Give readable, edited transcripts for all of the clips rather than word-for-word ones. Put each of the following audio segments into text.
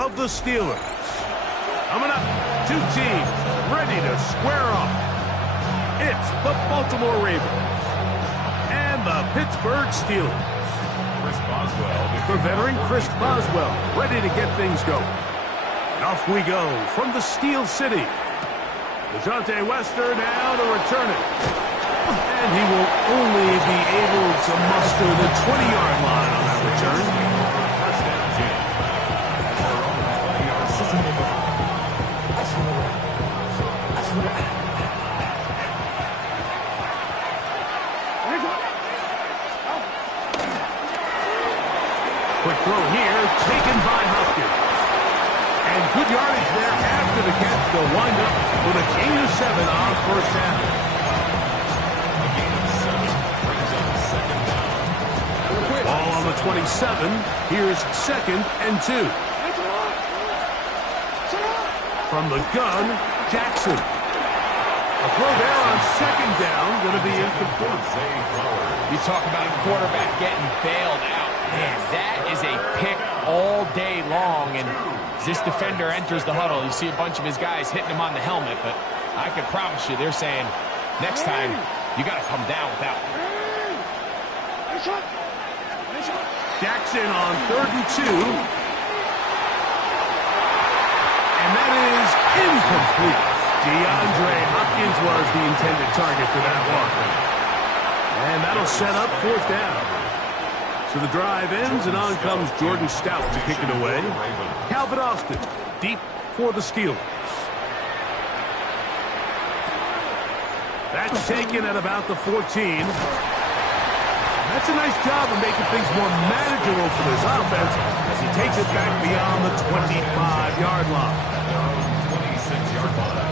of the Steelers. Coming up, two teams ready to square off. It's the Baltimore Ravens and the Pittsburgh Steelers. Chris Boswell. The veteran Chris Boswell ready to get things going. And off we go from the Steel City. DeJounte Wester now to return it. And he will only be able to muster the 20-yard line on that return. First down, 10. Quick throw here, taken by Hopkins. And good yardage there after the catch. They'll wind up with a gain of 7 on first down. A gain of 7 brings up second down. Ball on the 27. Here's 2nd and 2. From the gun, Jackson. A throw there on 2nd down, going to be incomplete. You talk about a quarterback getting bailed out. Man, that is a pick all day long. And as this defender enters the huddle, you see a bunch of his guys hitting him on the helmet. But I can promise you, they're saying, next time, you got to come down with that one. Jackson on 3rd and 2. And that is incomplete. DeAndre Hopkins was the intended target for that one. And that'll set up 4th down. So the drive ends, and on comes Jordan Stout to kick it away. Calvin Austin deep for the Steelers. That's taken at about the 14. That's a nice job of making things more manageable for this offense as he takes it back beyond the 25-yard line. 26-yard line.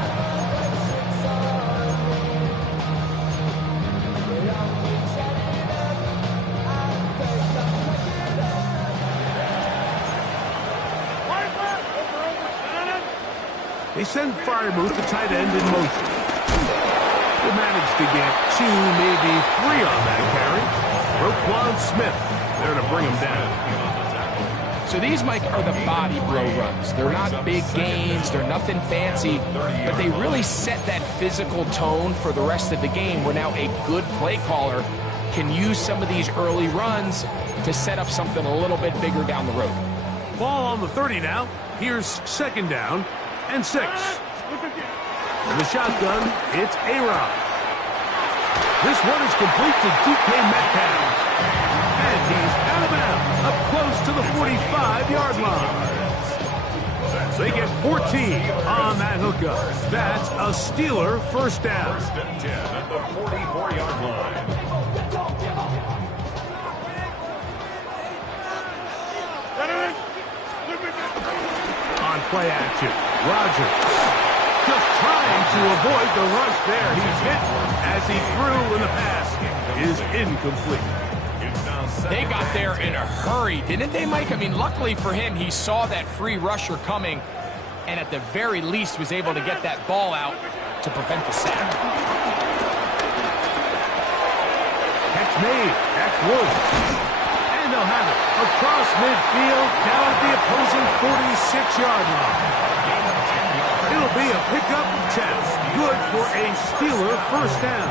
They send Freiermuth, the tight end, in motion. They managed to get 2, maybe 3 on that carry. Roquan Smith there to bring him down. So these, Mike, are the body blow runs. They're not big gains. They're nothing fancy. But they really set that physical tone for the rest of the game where now a good play caller can use some of these early runs to set up something a little bit bigger down the road. Ball on the 30 now. Here's 2nd down and 6. In the shotgun, it's A-Rod. This one is complete to DK Metcalf. And he's out of bounds, up close to the 45-yard line. They get 14 on that hookup. That's a Steeler first down. 1st and 10 at the 44-yard line. On play action, Rodgers just trying to avoid the rush there. He's hit as he threw, and the pass is incomplete. They got there in a hurry, didn't they, Mike? I mean, luckily for him, he saw that free rusher coming and at the very least was able to get that ball out to prevent the sack. Catch made. That's Woods. And they'll have it across midfield down at the opposing 46-yard line. It'll be a pickup of 10. Good for a Steeler first down.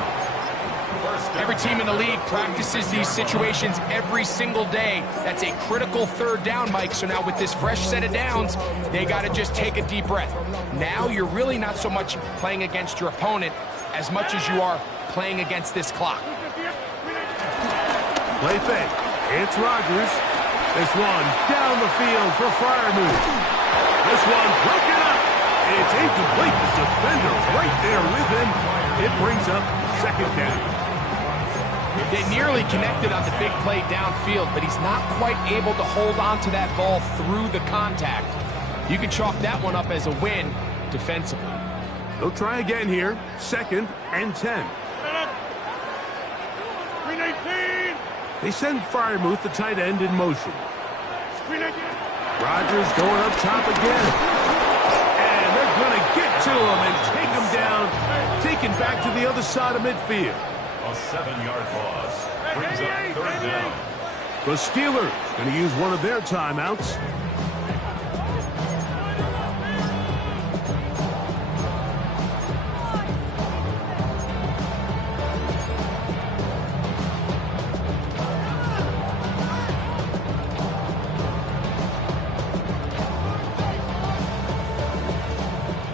Every team in the league practices these situations every single day. That's a critical 3rd down, Mike. So now with this fresh set of downs, they got to just take a deep breath. Now you're really not so much playing against your opponent as much as you are playing against this clock. Play fake. It's Rodgers. This one down the field for Freiermuth. This one broken up. It's incomplete. The defender right there with him. It brings up 2nd down. They nearly connected on the big play downfield, but he's not quite able to hold on to that ball through the contact. You can chalk that one up as a win defensively. They'll try again here. 2nd and 10. They send Freiermuth, the tight end, in motion. Rodgers going up top again. And they're going to get to him and take him down, taken back to the other side of midfield. A 7-yard loss brings up 3rd down. The Steelers going to use one of their timeouts.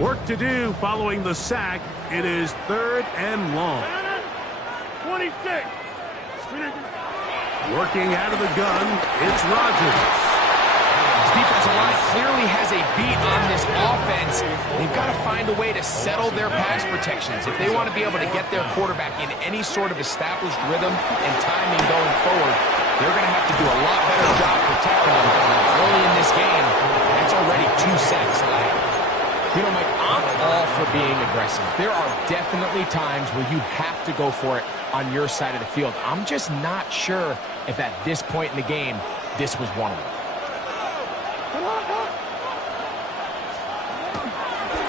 Work to do following the sack. It is 3rd and long. 26. Working out of the gun, it's Rodgers. This defensive line clearly has a beat on this offense. They've got to find a way to settle their pass protections. If they want to be able to get their quarterback in any sort of established rhythm and timing going forward, they're going to have to do a lot better job protecting them early in this game. That's already 2 sacks allowed. You know, Mike, I'm all for being aggressive. There are definitely times where you have to go for it on your side of the field. I'm just not sure if at this point in the game, this was one of them.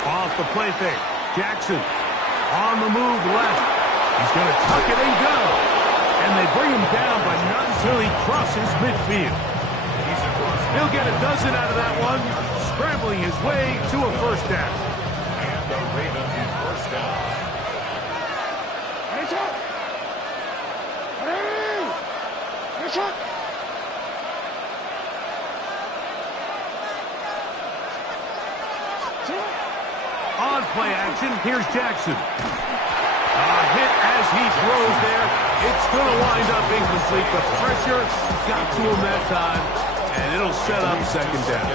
Off the play fake. Jackson on the move left. He's going to tuck it and go. And they bring him down, but not until he crosses midfield. He'll get a dozen out of that one, scrambling his way to a first down. And the Ravens first down. On play action, here's Jackson. A hit as he throws there. It's going to wind up incomplete. The pressure got to him that time, and it'll set up 2nd down.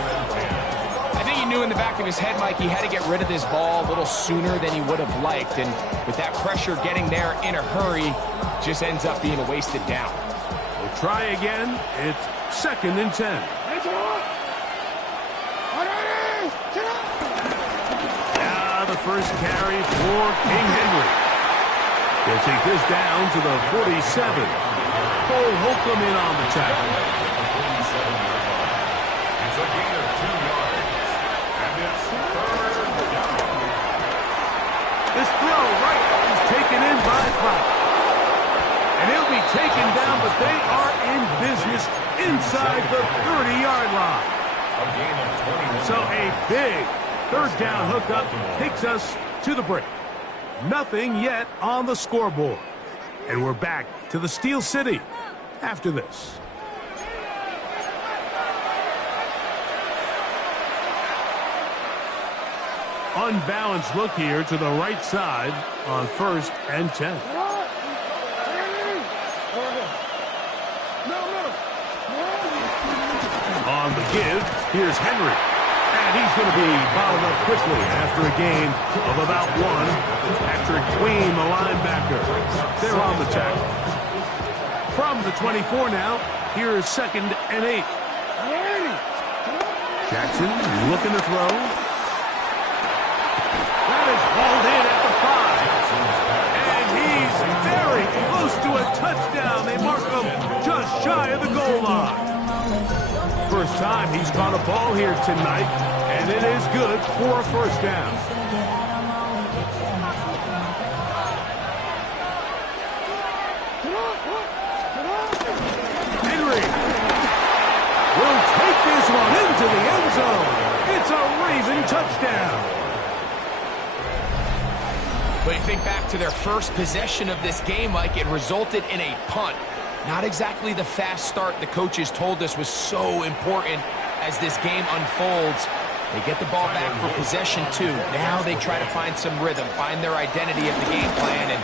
I think he knew in the back of his head, Mike, he had to get rid of this ball a little sooner than he would have liked. And with that pressure getting there in a hurry, just ends up being a wasted down. We'll try again. It's 2nd and 10. Now the first carry for King Henry. They'll take this down to the 47. Cole Holcomb in on the tackle. It's a gain of 2 yards. And it's 3rd down. This throw right is taken in by Flower. And he'll be taken down, but they are in business inside the 30-yard line. A gain of 21. So a big 3rd down hookup takes us to the break. Nothing yet on the scoreboard. And we're back to the Steel City after this. Unbalanced look here to the right side on 1st and 10. On the give, here's Henry. And he's going to be bottled up quickly after a gain of about 1. Patrick Queen, the linebacker. They're on the tackle. From the 24 now, here is 2nd and 8. Jackson looking to throw. That is hauled in at the 5. And he's very close to a touchdown. They mark him just shy of the goal line. First time he's caught a ball here tonight, and it is good for a first down. Henry will take this one into the end zone. It's a Raven touchdown. But you think back to their first possession of this game, Mike, it resulted in a punt. Not exactly the fast start the coaches told us was so important as this game unfolds. They get the ball back for possession 2. Now they try to find some rhythm, find their identity of the game plan, and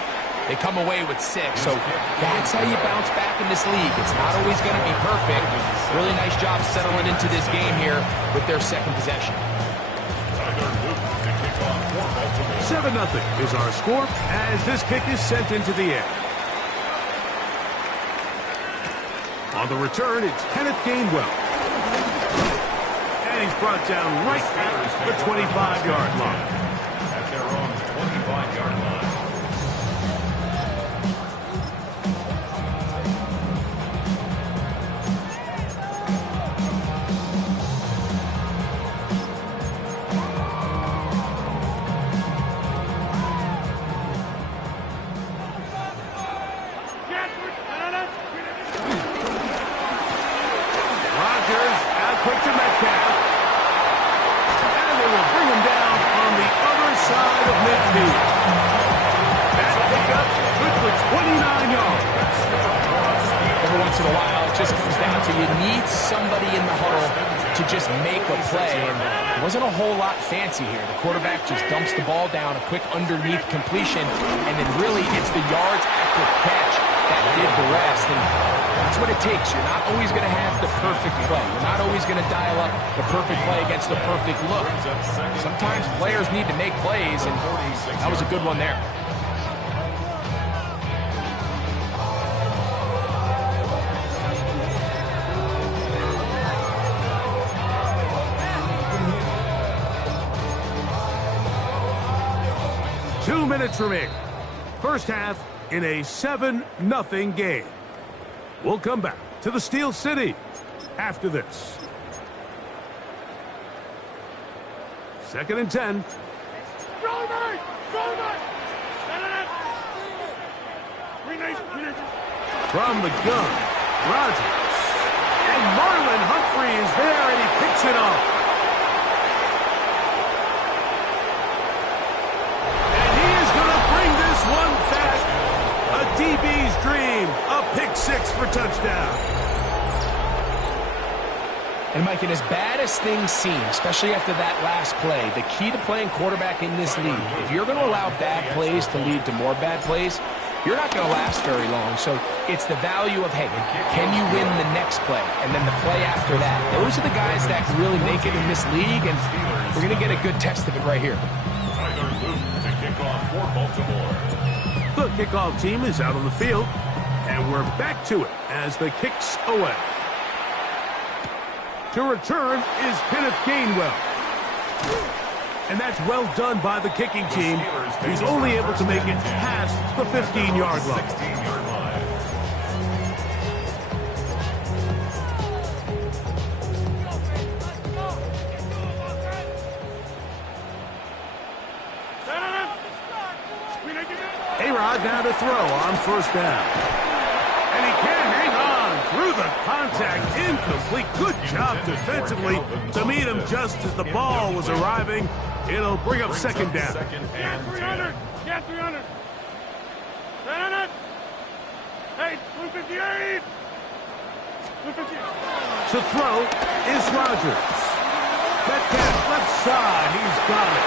they come away with 6. So that's how you bounce back in this league. It's not always going to be perfect. Really nice job settling into this game here with their 2nd possession. 7-0 is our score as this kick is sent into the air. On the return, it's Kenneth Gainwell. And he's brought down right at the 25-yard line. At their own 25-yard line. Quick to Metcalf. And they will bring him down on the other side of midfield. That pickup good for 29 yards. Every once in a while, it just comes down to you need somebody in the huddle to just make a play, and it wasn't a whole lot fancy here. The quarterback just dumps the ball down, a quick underneath completion, and then really it's the yards after catch that did the rest, and that's what it takes. You're not always going to have the perfect play. You're not always going to dial up the perfect play against the perfect look. Sometimes players need to make plays, and that was a good one there. Minutes remaining. First half in a 7-0 game. We'll come back to the Steel City after this. 2nd and 10. From the gun, Rodgers. And Marlon Humphrey is there, and he picks it up. One back, a DB's dream, a pick-6 for touchdown. And Mike, and as bad as things seem, especially after that last play, the key to playing quarterback in this league, if you're going to allow bad plays to lead to more bad plays, you're not going to last very long. So it's the value of, hey, can you win the next play? And then the play after that. Those are the guys that really make it in this league, and we're going to get a good test of it right here. Tyler Luke to kick off for Baltimore. The kickoff team is out on the field, and we're back to it as the kick's away. To return is Kenneth Gainwell. And that's well done by the kicking team. He's only able to make it past the 15-yard line. 16-yard line. A-Rod now to throw on first down. And he can't hang on through the contact. Incomplete. Good job defensively to meet him just as the ball was arriving. It'll bring up second down. Yeah, 300. Yeah, 300. 300. Hey, 158. 158. To throw is Rodgers. Metcalf left side. He's got it.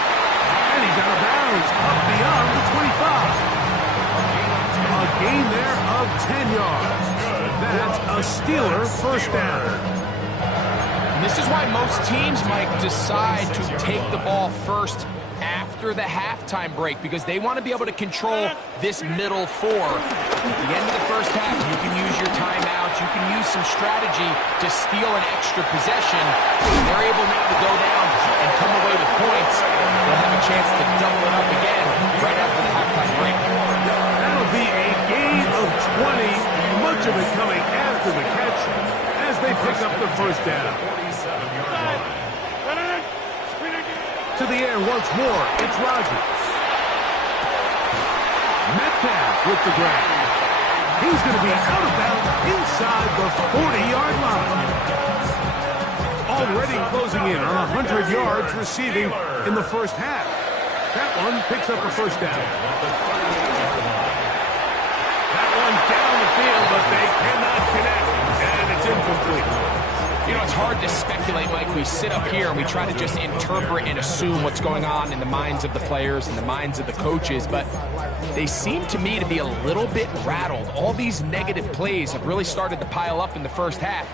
And he's out of bounds up beyond the 25. A gain there of 10 yards. That's a Steeler first down. And this is why most teams might decide to take the ball first after the halftime break, because they want to be able to control this middle four. At the end of the first half, you can use your timeouts, you can use some strategy to steal an extra possession. They're able now to go down and come away with points. They'll have a chance to double it up again right after the halftime break. That'll be a gain of 20, much of it coming after the catch as they pick up the first down. 47-yard line. To the air once more, it's Rodgers. Metcalf with the grab. He's going to be out of bounds inside the 40-yard line. Already closing in on 100 yards receiving in the first half. That one picks up a first down. That one down the field, but they cannot connect, and it's incomplete. You know, it's hard to speculate, Mike. We sit up here and we try to just interpret and assume what's going on in the minds of the players and the minds of the coaches, but they seem to me to be a little bit rattled. All these negative plays have really started to pile up in the first half.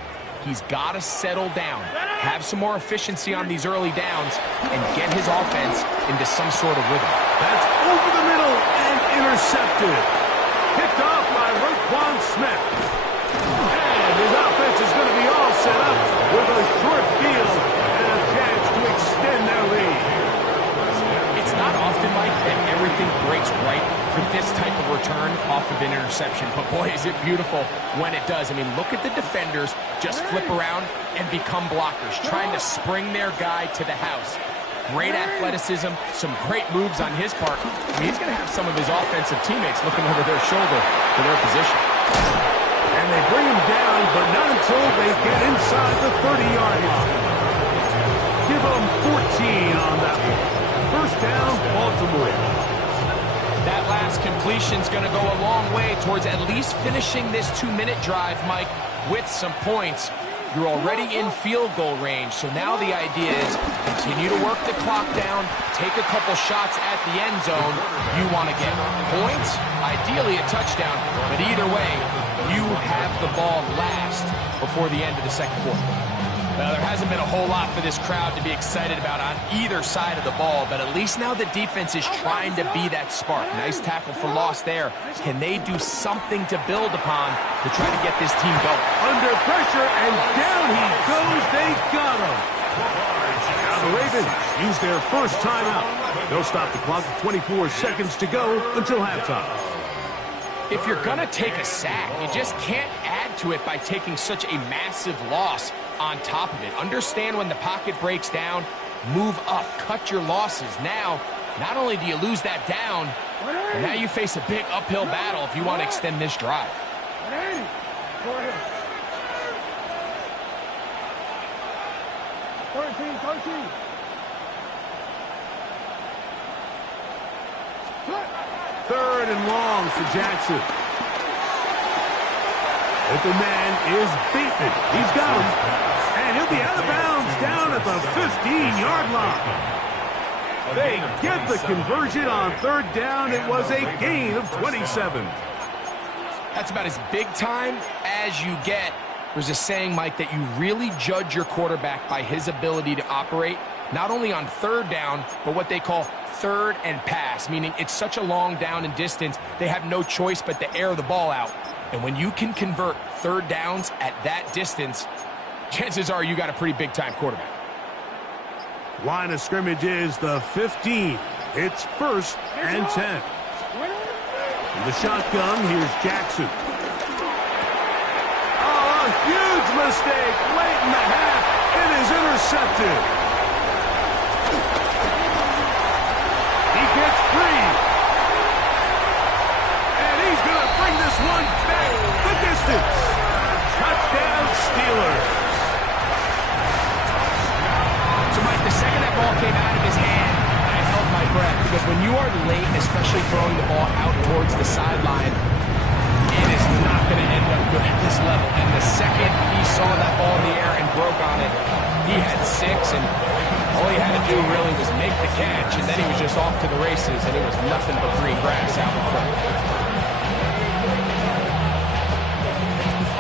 He's got to settle down, have some more efficiency on these early downs, and get his offense into some sort of rhythm. That's over the middle and intercepted. Picked off by Roquan Smith. And his offense is going to be all set up with a short field and a chance to extend their lead. It's not often, Mike, that everything breaks right for this type of return off of an interception. But boy, is it beautiful when it does. I mean, look at the defenders just flip around and become blockers, trying to spring their guy to the house. Great athleticism, some great moves on his part. I mean, he's going to have some of his offensive teammates looking over their shoulder for their position. And they bring him down, but not until they get inside the 30-yard line. Give them 14 on that one. First down, Baltimore. That last completion's going to go a long way towards at least finishing this 2-minute drive, Mike, with some points. You're already in field goal range, so now the idea is continue to work the clock down, take a couple shots at the end zone. You want to get points, ideally a touchdown, but either way, you have the ball last before the end of the second quarter. Well, there hasn't been a whole lot for this crowd to be excited about on either side of the ball, but at least now the defense is trying to be that spark. Nice tackle for loss there. Can they do something to build upon to try to get this team going? Under pressure, and down he goes. They got him. Now the Ravens use their first timeout. They'll stop the clock with 24 seconds to go until halftime. If you're going to take a sack, you just can't add to it by taking such a massive loss on top of it. Understand when the pocket breaks down, move up, cut your losses. Now, not only do you lose that down, but now you face a big uphill battle if you want to extend this drive. Go ahead. 13. Third and long for Jackson. Open man is Bateman. He's got him. And he'll be out of bounds down at the 15-yard line. They get the conversion on third down. It was a gain of 27. That's about as big time as you get. There's a saying, Mike, that you really judge your quarterback by his ability to operate, not only on third down, but what they call third and pass, meaning it's such a long down and distance, they have no choice but to air the ball out. And when you can convert third downs at that distance, chances are you got a pretty big-time quarterback. Line of scrimmage is the 15. It's 1st and 10. In the shotgun, here's Jackson. Oh, a huge mistake late in the half. It is intercepted. He gets free. And he's going to bring this one back the distance. Touchdown, Steelers. So, Mike, the second that ball came out of his hand, I held my breath, because when you are late, especially throwing the ball out towards the sideline, it is not going to end up good at this level. And the second he saw that ball in the air and broke on it, he had 6, and all he had to do really was make the catch, and then he was just off to the races, and it was nothing but green grass out in front.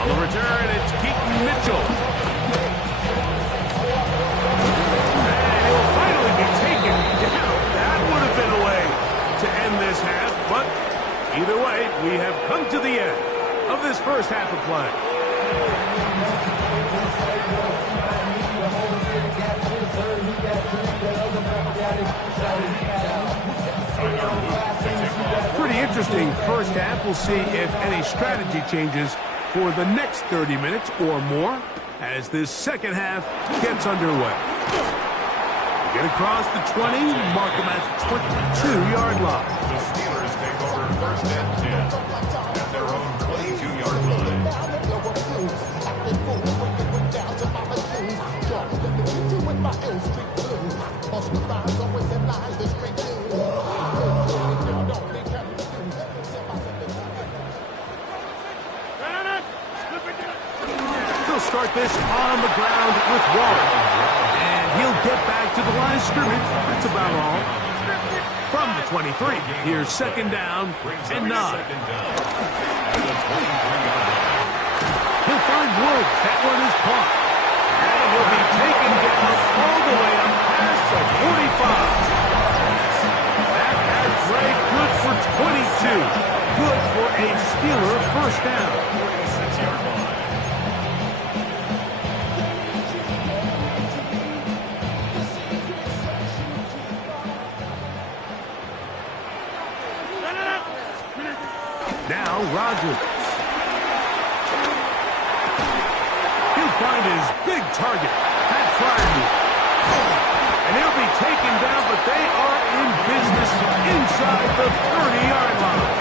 On the return, it's Keaton Mitchell. And he'll finally be taken down. That would have been a way to end this half, but either way, we have come to the end of this first half of play. Pretty interesting first half. We'll see if any strategy changes for the next 30 minutes or more as this second half gets underway. Get across the 20, mark them at the 22-yard line. The Steelers take over 1st and 10 at their own 22-yard line. They'll start this on the ground with Warren. And he'll get back to the line of scrimmage. That's about all. From the 23, here's 2nd down and 9. He'll find Woods. That one is caught. And he'll be taken down all the way up past the 45. That has Ray good for 22. Good for a Steeler 1st down. 46-yard line. Now Rodgers. He'll find his big target, Pat Freiermuth. And he'll be taken down, but they are in business inside the 30-yard line.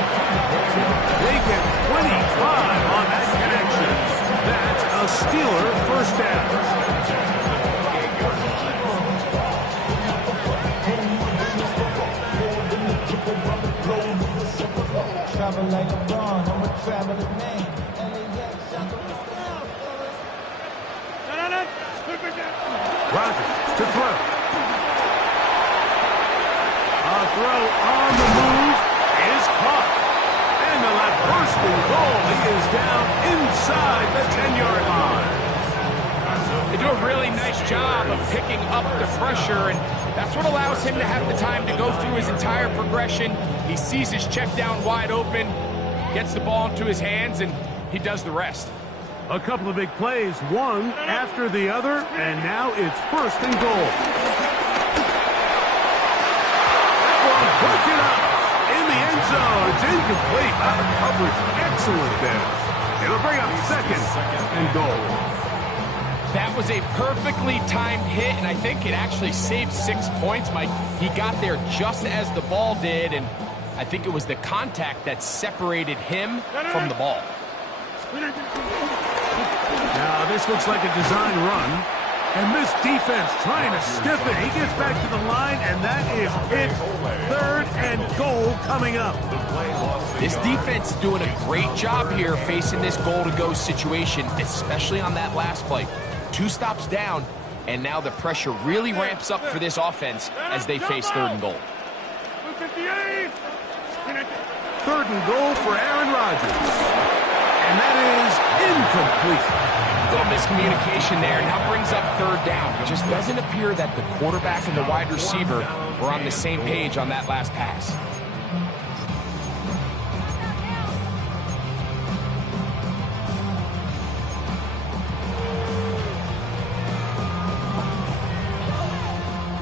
They get 25 on that connection. That's a Steeler 1st down. Travel like LeBron, I'm a traveling man. throw on the move is caught. And they'll have first and goal. He is down inside the 10-yard line. They do a really nice job of picking up the pressure, and that's what allows him to have the time to go through his entire progression. He sees his check down wide open, gets the ball into his hands, and he does the rest. A couple of big plays, one after the other, and now it's first and goal. That one broken up in the end zone. It's incomplete. Out of coverage. Excellent there. It'll bring up second and goal. That was a perfectly timed hit, and I think it actually saved 6 points, Mike. He got there just as the ball did, and I think it was the contact that separated him from the ball. Now, this looks like a design run, and this defense trying to stiff it. He gets back to the line, and that is it. Third and goal coming up. This defense is doing a great job here facing this goal-to-go situation, especially on that last play. 2 stops down, and now the pressure really ramps up for this offense as they face third and goal. Third and goal for Aaron Rodgers. And that is incomplete. Little miscommunication there, and now brings up third down. It just doesn't appear that the quarterback and the wide receiver were on the same page on that last pass.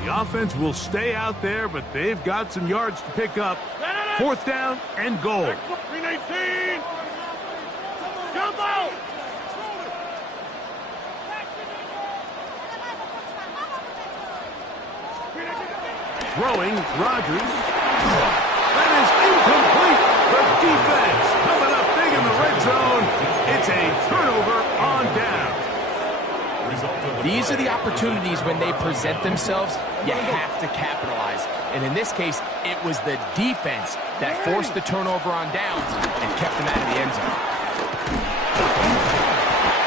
The offense will stay out there, but they've got some yards to pick up. Fourth down and goal. 319. Jump out. Throwing, Rodgers. That is incomplete. The defense coming up big in the red zone. It's a turnover on down. These are the opportunities when they present themselves, you have to capitalize. And in this case, it was the defense that forced the turnover on downs and kept them out of the end zone.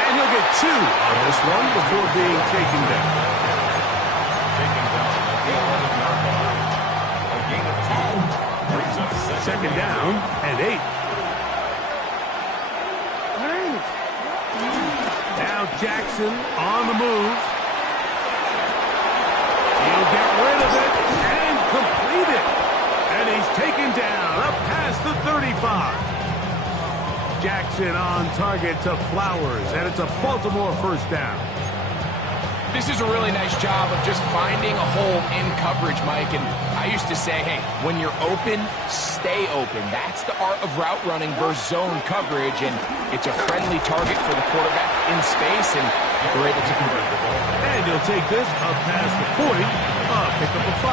And he'll get 2 on this one before being taken down. Second down and 8. Now Jackson on the move. He'll get rid of it and complete it. And he's taken down up past the 35. Jackson on target to Flowers, and it's a Baltimore first down. This is a really nice job of just finding a hole in coverage, Mike. And I used to say, hey, when you're open, stay open. That's the art of route running versus zone coverage. And it's a friendly target for the quarterback in space, and they're able to convert the ball. And he'll take this up past the 40, pick up a 5.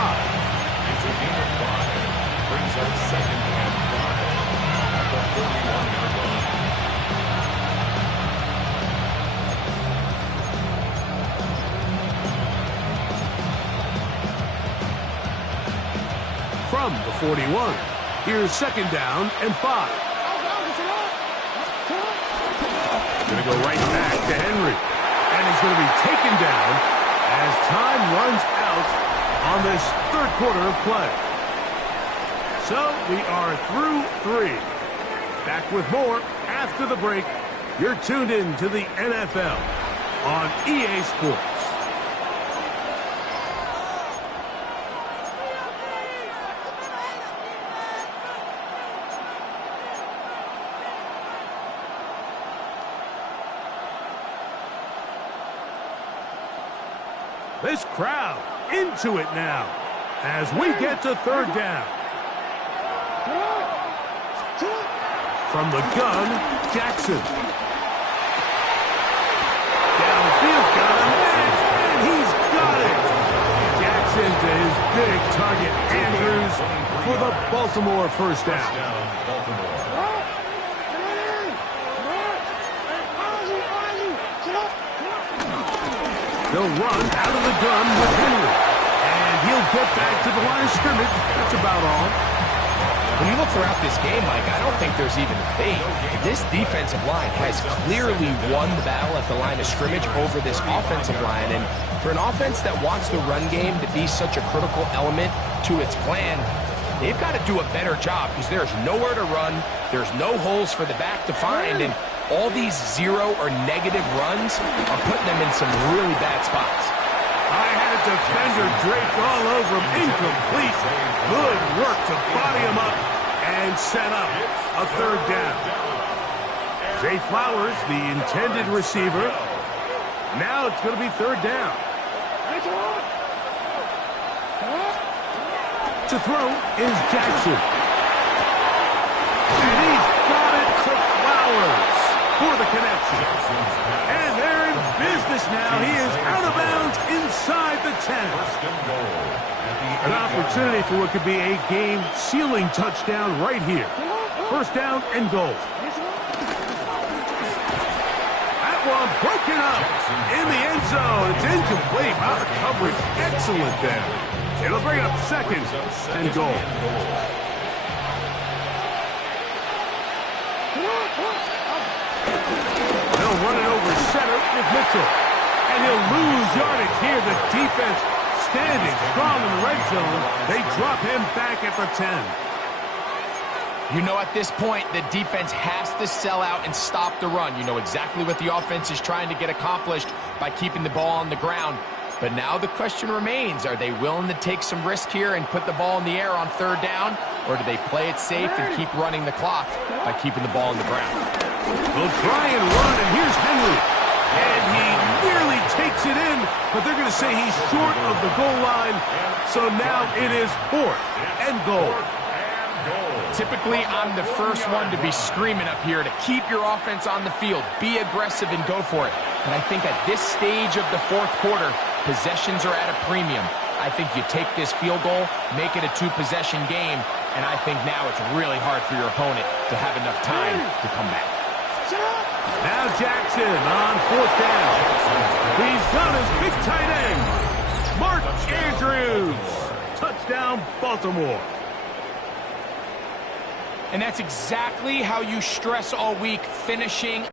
It's a gain of 5. Brings up second and 5 at the 41-yard line. From the 41, here's second down and 5. Going to go right back to Henry. And he's going to be taken down as time runs out on this third quarter of play. So we are through 3. Back with more after the break. You're tuned in to the NFL on EA Sports. This crowd into it now as we get to third down. From the gun, Jackson. Downfield got him, and he's got it. Jackson to his big target, Andrews, for the Baltimore first down. They'll run out of the gun with Henry. And he'll get back to the line of scrimmage. That's about all. When you look throughout this game, Mike, I don't think there's even a debate. This defensive line has clearly won the battle at the line of scrimmage over this offensive line. And for an offense that wants the run game to be such a critical element to its plan, they've got to do a better job because there's nowhere to run, there's no holes for the back to find, and all these zero or negative runs are putting them in some really bad spots. I had a defender draped all over him. Incomplete. Good work to body him up and set up a third down. Zay Flowers, the intended receiver. Now it's going to be third down. To throw is Jackson. And he's got it to Flowers for the connection. And they're in business now. He is out of bounds inside the 10. An opportunity for what could be a game-sealing touchdown right here. First down and goal. That one broken up in the end zone. It's incomplete. Wow, the coverage excellent there. It'll bring up second and goal. They'll run it over center with Mitchell. And he'll lose yardage here. The defense standing strong in the red zone. They drop him back at the 10. You know, at this point, the defense has to sell out and stop the run. You know exactly what the offense is trying to get accomplished by keeping the ball on the ground. But now the question remains, are they willing to take some risk here and put the ball in the air on third down? Or do they play it safe and keep running the clock by keeping the ball on the ground? They'll try and run, and here's Henry. And he nearly takes it in, but they're going to say he's short of the goal line. So now it is fourth and goal. Typically, I'm the first one to be screaming up here to keep your offense on the field, be aggressive, and go for it. But I think at this stage of the fourth quarter, possessions are at a premium. I think you take this field goal, make it a two-possession game, and I think now it's really hard for your opponent to have enough time to come back. Now Jackson on fourth down. He's got his big tight end, Mark Andrews. Touchdown, Baltimore. And that's exactly how you stress all week, finishing.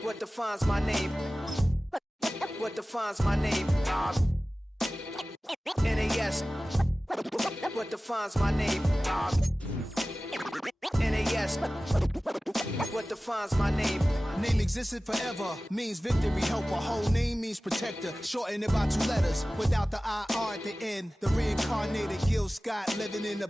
What defines my name? What defines my name? NAS. What defines my name? NAS. What defines my name? Name existed forever, means victory, helper. Whole name means protector. Shorten it by 2 letters, without the IR at the end. The reincarnated Gil Scott living in the